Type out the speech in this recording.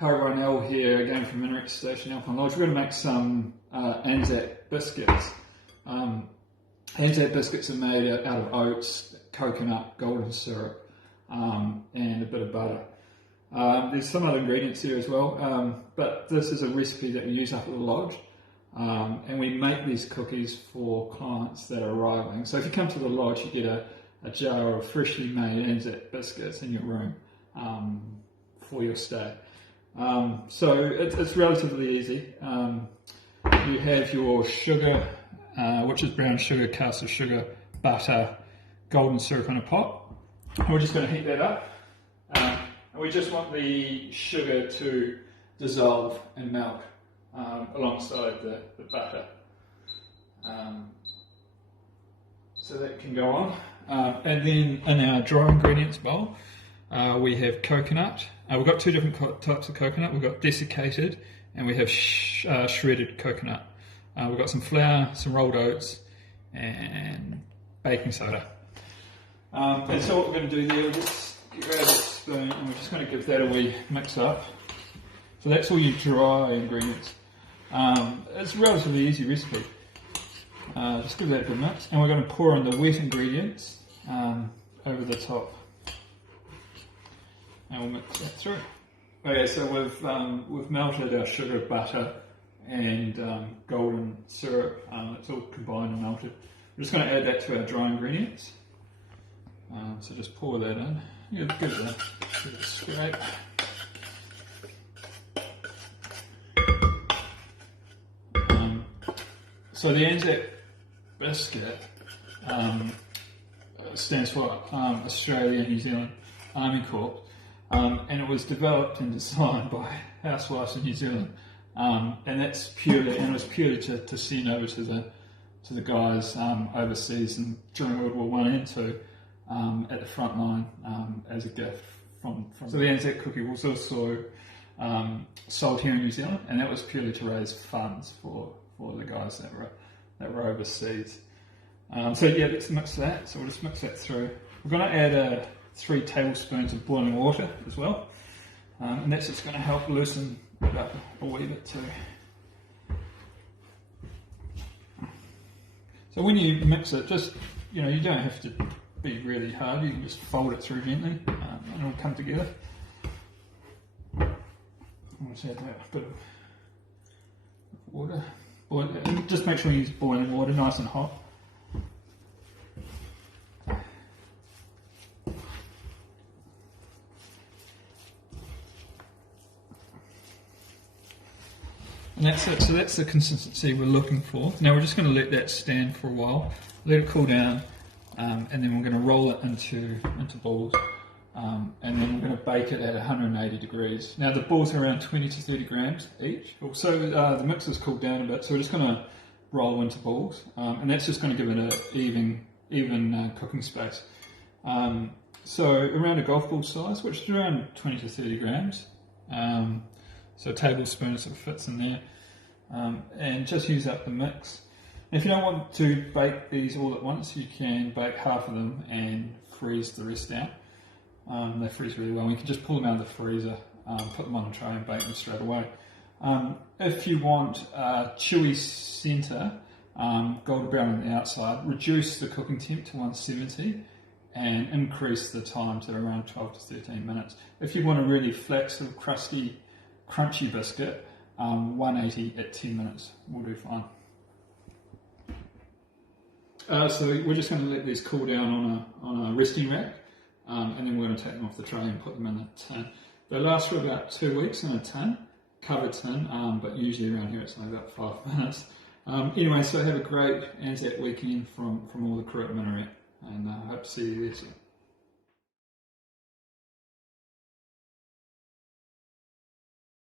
Hi everyone, Al here again from Minaret Station, Alpine Lodge. We're going to make some ANZAC biscuits. ANZAC biscuits are made out of oats, coconut, golden syrup, and a bit of butter. There's some other ingredients here as well, but this is a recipe that we use up at the lodge, and we make these cookies for clients that are arriving. So if you come to the lodge, you get a jar of freshly made ANZAC biscuits in your room for your stay. So it's relatively easy. You have your sugar, which is brown sugar, caster sugar, butter, golden syrup in a pot. And we're just going to heat that up. And we just want the sugar to dissolve and melt alongside the butter. So that can go on. And then in our dry ingredients bowl, we have coconut. We've got two different types of coconut. We've got desiccated and we have shredded coconut. We've got some flour, some rolled oats and baking soda. And so what we're going to do there, we'll just grab a spoon and we're just going to give that a wee mix up. So that's all your dry ingredients. It's a relatively easy recipe. Just give that a good mix and we're going to pour in the wet ingredients over the top. And we'll mix that through. Okay, so we've melted our sugar, butter, and golden syrup. It's all combined and melted. We're just going to add that to our dry ingredients. So just pour that in. Give it a scrape. So the ANZAC biscuit stands for Australia New Zealand Army Corps. And it was developed and designed by housewives in New Zealand, and that's purely to send over to the guys overseas and during World War I and II at the front line as a gift from. So the ANZAC cookie was also sold here in New Zealand, and that was purely to raise funds for the guys that were overseas. So yeah, let's mix that. So we'll just mix that through. We're going to add 3 tablespoons of boiling water as well, and that's just going to help loosen it up a wee bit too. So when you mix it, just you don't have to be really hard. You can just fold it through gently, and it'll come together. I'll just add that bit of water. Just make sure you use boiling water, nice and hot. And that's it, so that's the consistency we're looking for. Now we're just going to let that stand for a while, let it cool down, and then we're going to roll it into balls, and then we're going to bake it at 180 degrees. Now the balls are around 20 to 30 grams each. Also the mix has cooled down a bit, so we're just going to roll into balls, and that's just going to give it an even cooking space. So around a golf ball size, which is around 20 to 30 grams. So a tablespoon sort of fits in there, and just use up the mix. And if you don't want to bake these all at once, you can bake half of them and freeze the rest out. They freeze really well. You can just pull them out of the freezer, put them on a tray and bake them straight away. If you want a chewy centre, golden brown on the outside, reduce the cooking temp to 170 and increase the time to around 12 to 13 minutes. If you want a really flat, sort of crusty, crunchy biscuit, 180 at 10 minutes will do fine. So we're just going to let these cool down on a resting rack, and then we're going to take them off the tray and put them in a tin. They last for about 2 weeks in a tin, covered tin, but usually around here it's only about 5 minutes. Anyway, so have a great ANZAC weekend from all the crew at Minaret, and I hope to see you there soon.